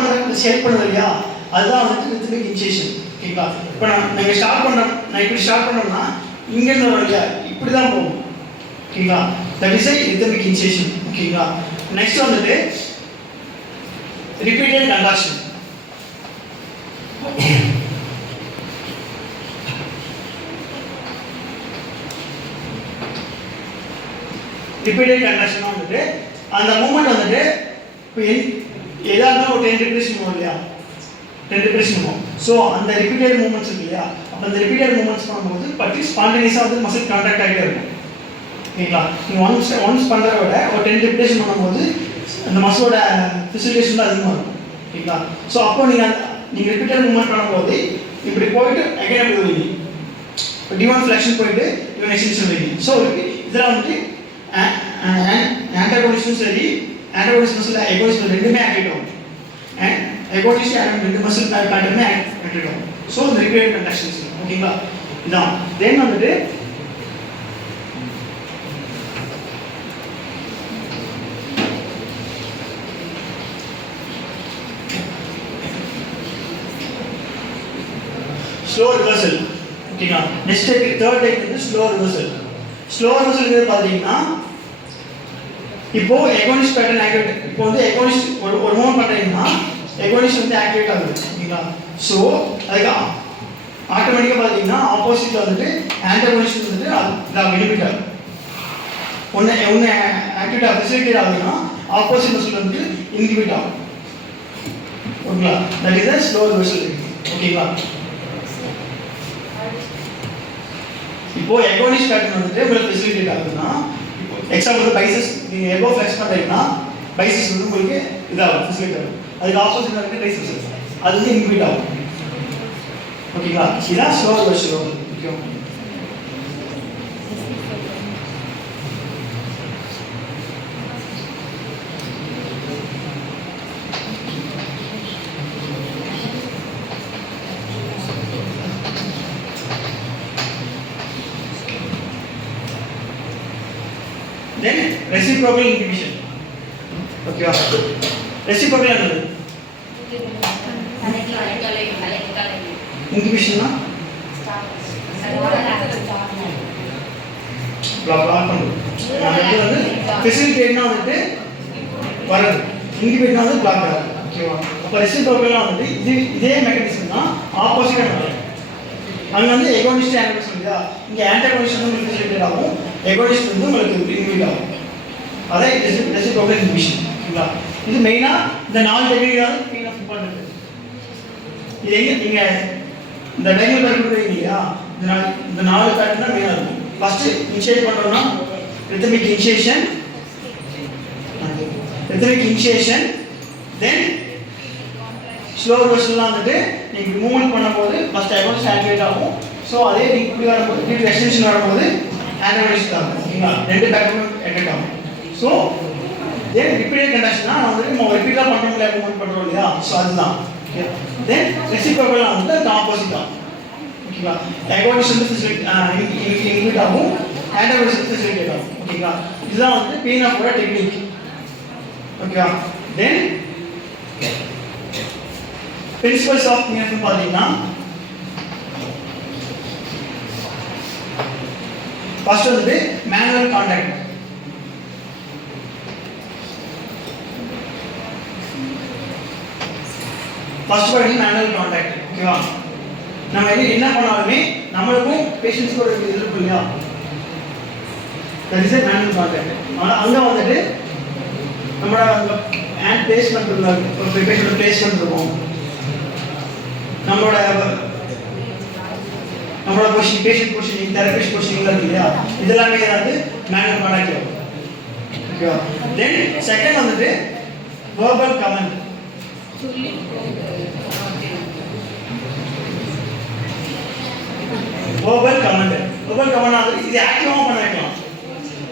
பண்ணுறதுக்கு ஹெல்ப் பண்ணுது இல்லையா, அதுதான் வந்துட்டு ரித்மிக் இனிஷியேஷன். ஓகேங்களா? இப்போ நாங்கள் ஸ்டார்ட் பண்ணுறோம், நான் இப்படி ஸ்டார்ட் பண்ணோம்னா இங்கேருந்து வரும் இல்லையா, இப்படி தான் போகும். ஓகேங்களா? That is rhythmic initiation. ஓகேங்களா? நெக்ஸ்ட் வந்துட்டு ரிப்பீட்டட் கண்டாக்ஷன். ரிப்பீட்டட் கண்டாக்ஷன் வந்துட்டு அந்த மூமெண்ட் வந்துட்டு இப்போ ஏதாவது ஒரு 10 ரிப்பீட்டேஷன் வரும் இல்லையா, 10 ரிப்பீட்டேஷன் வரும். ஸோ அந்த ரிப்பீட்டட் மூமெண்ட்ஸ் இருக்கு இல்லையா, அப்போ அந்த ரிப்பீட்டட் மூமெண்ட்ஸ் பண்ணும்போது பற்றி ஸ்பான்டேனியஸாக வந்து மசில் கான்டாக்ட் ஆகிட்டே இருக்கும். ஓகேங்களா? நீங்கள் ஒன்ஸ் பண்ணுறத விட ஒரு 10 ரிப்பீட்டேஷன் பண்ணும்போது அந்த மசிலோட ஃபெசிலிட்டேஷன் தான் அதிகமாக இருக்கும். ஓகேங்களா? ஸோ அப்போ நீங்கள் ரிப்பீட்டட் மூமெண்ட் பண்ணும்போது இப்படி போயிட்டு அகைன் அப்படி வருவீங்க. இப்போ D1 ஃப்ளெக்ஷன் போயிட்டு D1 எக்ஸ்டென்ஷன் வருவீங்க. ஸோ இதில் வந்துட்டு ஆன்டாகோனிஸ்டும் சரி, ஆன்டாகோனிஸ்ட் மசில் எகோனிஸ்ட் ரெண்டுமே ஆக்டிவேட் ஆகும். அண்ட் எகோனிஸ்ட் ரெண்டு மசில் பேட்டர்னுமே ஆக்டிவேட் ஆகும். ஸோ இந்த ரிப்பீட்டட் கண்டாக்ஷன்ஸ். ஓகேங்களா? இதான் தென் வந்துட்டு ஸ்லோ ரிவர்சல். ஓகேங்களா? நெக்ஸ்ட் தேர்ட் டைப் வந்து ஸ்லோ ரிவர்சல். ஸ்லோ ரிவர்சல் பார்த்தீங்கன்னா இப்போ எகோனிஸ்ட் பேட்டர்ன் ஆக்டிவேட், இப்போ வந்து எகோனிஸ்ட் ஒரு மூவ் பண்ணுறீங்கன்னா எகோனிஸ்ட் வந்து ஆக்டிவேட் ஆகுது. ஓகேங்களா? ஸோ அதுக்கு ஆட்டோமேட்டிக்காக பார்த்தீங்கன்னா ஆப்போசிட்டில் வந்துட்டு ஆன்டகோனிஸ்ட் வந்துட்டு அது பெனிஃபிட் ஆகும். ஒன்று ஆக்டிவேட் ஃபெசிலிட்டேட் ஆகுதுன்னா ஆப்போசிட் மசில் வந்து இன்ஹிபிட் ஆகும். ஓகேங்களா? That is a slow reversal. ஓகேங்களா? இப்போ எகோனிஸ்ட் பேட்டர்ன் வந்துட்டு உங்களுக்கு ஃபெசிலிட்டேட் ஆகுதுன்னா, இப்போ எக்ஸாம்பிள் பைசஸ் நீங்கள் எகோ ஃப்ளெக்ஸ் பண்ணுறீங்கன்னா பைசஸ் வந்து உங்களுக்கு இதாகும், ஃபெசிலிட்டேட் ஆகும். அதுக்கு ஆப்போசிட் வந்து ட்ரைசெப்ஸ், அது வந்து இன்ஹிபிட் ஆகும். ஓகேங்களா? இதான் ஸ்லோ ரிவர்சல். முக்கியம். Then reciprocal inhibition. Okay. Reciprocal என்னது? Inhibition னா பிளாக் பண்ணுது. அது வந்து ஃபெசிலிட்டேட்னா வந்து வரது, இன்ஹிபிட்னா வந்து பிளாக் ஆகுது. ஓகேவா? அப்போ ரெசிப்ரோக்கலா வந்து இதே மெக்கானிசம் தான் ஆப்போசிட்டா நடக்கும். அங்கே வந்து எகோனிஸ்ட் ஆன்டகோனிஸ்ட் இல்லையா, இங்கே ஆன்டகோனிஸ்ட் வந்து உங்களுக்கு ஃபெசிலிட்டேட் ஆகும், எகோனிஸ்ட் வந்து உங்களுக்கு இன்ஹிபிட் ஆகும். அதான் ரெசிப்ரோக்கல் இன்ஹிபிஷன். ஓகேங்களா? இது மெயினாக இந்த 4 டெக்னிக் தான் மெயின் ஆஃப் இம்பார்ட்டன்ட். இது எங்கே நீங்கள் இந்த டைமில் பேட்டர்ன் கொடுக்குறீங்க இல்லையா, இந்த 4 பேட்டர்ன் தான் மெயினாக இருக்கும். ஃபஸ்ட்டு இனிஷியேட் பண்ணுறோம்னா ரித்மிக் இனிஷியேஷன், தென் ஸ்லோ ரிவர்சல்லாம் வந்துட்டு நீங்கள் மூவ்மெண்ட் பண்ணும்போது ஃபஸ்ட் எகோனிஸ்ட் ஆக்டிவேட் ஆகும். ஸோ அதே நீங்கள் இப்படி வரும்போது இப்படி எக்ஸ்டென்ஷன் வரும்போது ஆன்டகோனிஸ்ட் ஆகும். ஓகேங்களா? ரெண்டு பேட்டர்னும் ஆக்டிவேட் ஆகும். ஸோ தென் ரிப்பீட்டட் கண்டாக்ஷன்னா வந்து நம்ம ரிப்பீட்டாக பண்ணுறோம் இல்லையா, மூவ்மெண்ட் பண்ணுறோம் இல்லையா, ஸோ அதுதான். ஓகே. தென் ரெசிப்ரோக்கலாக வந்து அது ஆப்போசிட் தான். ஓகேங்களா? எகோனிஸ்ட் வந்து இன்ஹிபிட் ஆகும், ஆன்டகோனிஸ்ட் வந்து ஃபெசிலிட்டேட் ஆகும். ஓகேங்களா? இதுதான் வந்து பீனாஃபோட டெக்னிக். ஓகேவா? தென் பிரின்சிபல்ஸ் ஆஃப் PNF பார்த்தீங்கன்னா ஃபர்ஸ்ட் வந்து manual contact. First point manual contact. ஓகேவா? நம்ம என்ன பண்ணாலுமே நம்மளுக்கும் பேஷண்ட்ஸ்க்கு ஒரு இது இருக்கும் இல்லையா, தட் இஸ் மேனுவல் கான்டாக்ட். ஆனால் அங்கே வந்துட்டு நம்மளோட ஹேண்ட் பிளேஸ் பண்ணுறதுல ஒரு பேஷண்ட் பிளேஸ் பண்ணிருக்கோம், நம்மளோட பொசிஷன், பேஷண்ட் பொசிஷனிங், தெரபிஸ்ட் பொசிஷனிங்லாம் இருக்கு இல்லையா, இதெல்லாமே வந்து மேனுவல் கான்டாக்ட் ஆகும். ஓகேவா? தென் செகண்ட் வந்துட்டு வெர்பல் கமெண்ட். வெர்பல் கமெண்ட் ஆகுது. இது ஆக்டிவாக பண்ண வைக்கலாம்.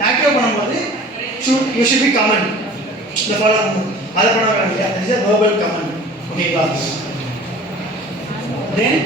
ஆக்டிவாக பண்ணும்போது யூ ஷுட் பி கமெண்ட் இந்த ஃபாலோ பண்ணும், அதை பண்ண வேண்டாம் இல்லையா, தட் இஸ் வெர்பல் கமெண்ட். ஓகேங்களா? தென்